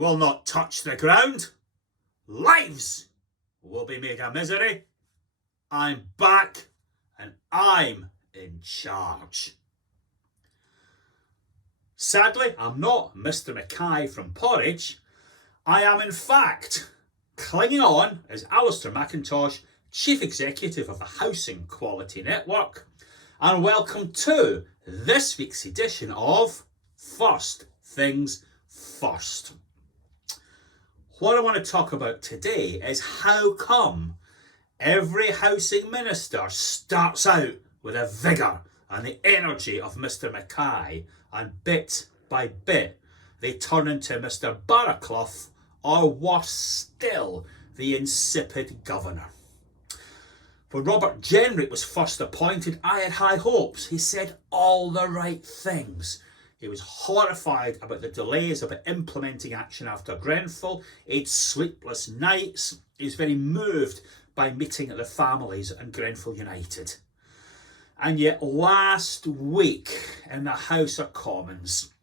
will not touch the ground. Lives will be made a misery. I'm back and I'm in charge. Sadly, I'm not Mr. Mackay from Porridge. I am in fact clinging on as Alistair McIntosh, Chief Executive of the Housing Quality Network, and welcome to this week's edition of First Things First. What I want to talk about today is how come every housing minister starts out with the vigour and the energy of Mr. Mackay, and bit by bit they turn into Mr. Barraclough, or worse still, the insipid governor. When Robert Jenrick was first appointed, I had high hopes. He said all the right things. He was horrified about the delays about implementing action after Grenfell. He had sleepless nights. He was very moved by meeting the families in Grenfell United. And yet last week in the House of Commons,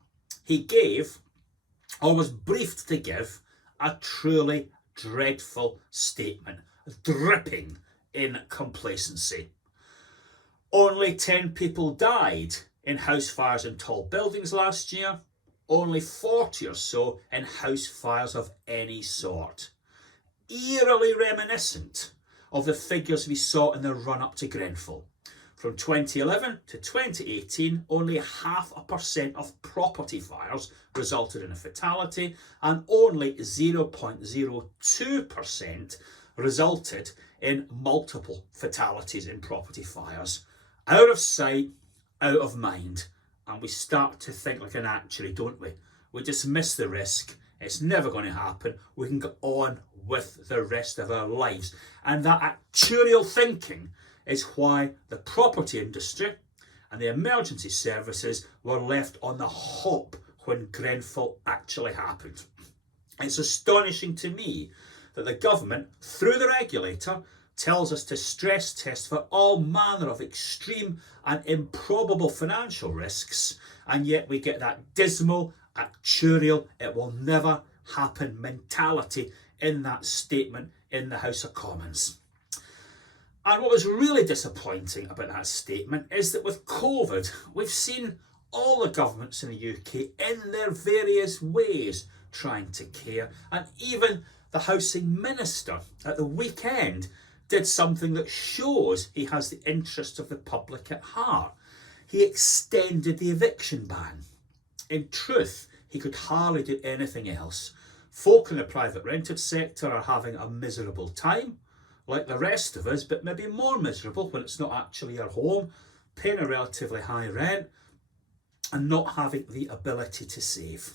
he gave, or was briefed to give, a truly dreadful statement, dripping in complacency. Only 10 people died in house fires in tall buildings last year, only 40 or so in house fires of any sort. Eerily reminiscent of the figures we saw in the run-up to Grenfell. From 2011 to 2018, only 0.5% of property fires resulted in a fatality, and only 0.02% resulted in multiple fatalities in property fires. Out of sight, out of mind. And we start to think like an actuary, don't we? We dismiss the risk. It's never going to happen. We can go on with the rest of our lives. And that actuarial thinking is why the property industry and the emergency services were left on the hop when Grenfell actually happened. It's astonishing to me that the government, through the regulator, tells us to stress test for all manner of extreme and improbable financial risks, and yet we get that dismal, actuarial, it will never happen mentality in that statement in the House of Commons. And what was really disappointing about that statement is that with COVID, we've seen all the governments in the UK in their various ways trying to care, and even the housing minister at the weekend did something that shows he has the interests of the public at heart. He extended the eviction ban. In truth, he could hardly do anything else. Folk in the private rented sector are having a miserable time, like the rest of us, but maybe more miserable when it's not actually your home, paying a relatively high rent and not having the ability to save.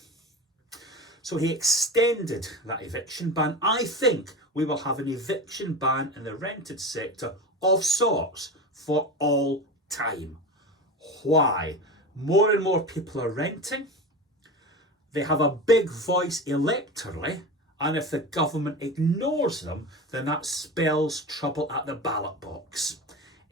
So he extended that eviction ban. I think we will have an eviction ban in the rented sector of sorts for all time. Why? More and more people are renting. They have a big voice electorally, and if the government ignores them, then that spells trouble at the ballot box.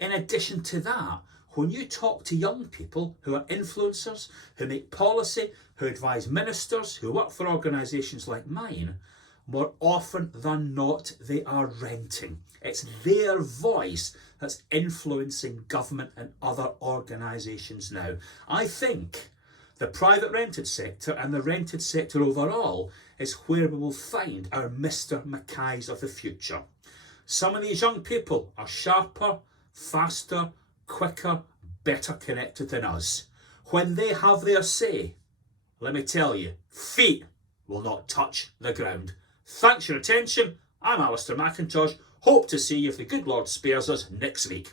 In addition to that, when you talk to young people who are influencers, who make policy, who advise ministers, who work for organisations like mine, more often than not, they are renting. It's their voice that's influencing government and other organisations now. I think the private rented sector and the rented sector overall is where we will find our Mr. Mackays of the future. Some of these young people are sharper, faster, quicker, better connected than us. When they have their say, let me tell you, feet will not touch the ground. Thanks for your attention. I'm Alistair McIntosh. Hope to see you if the good Lord spares us next week.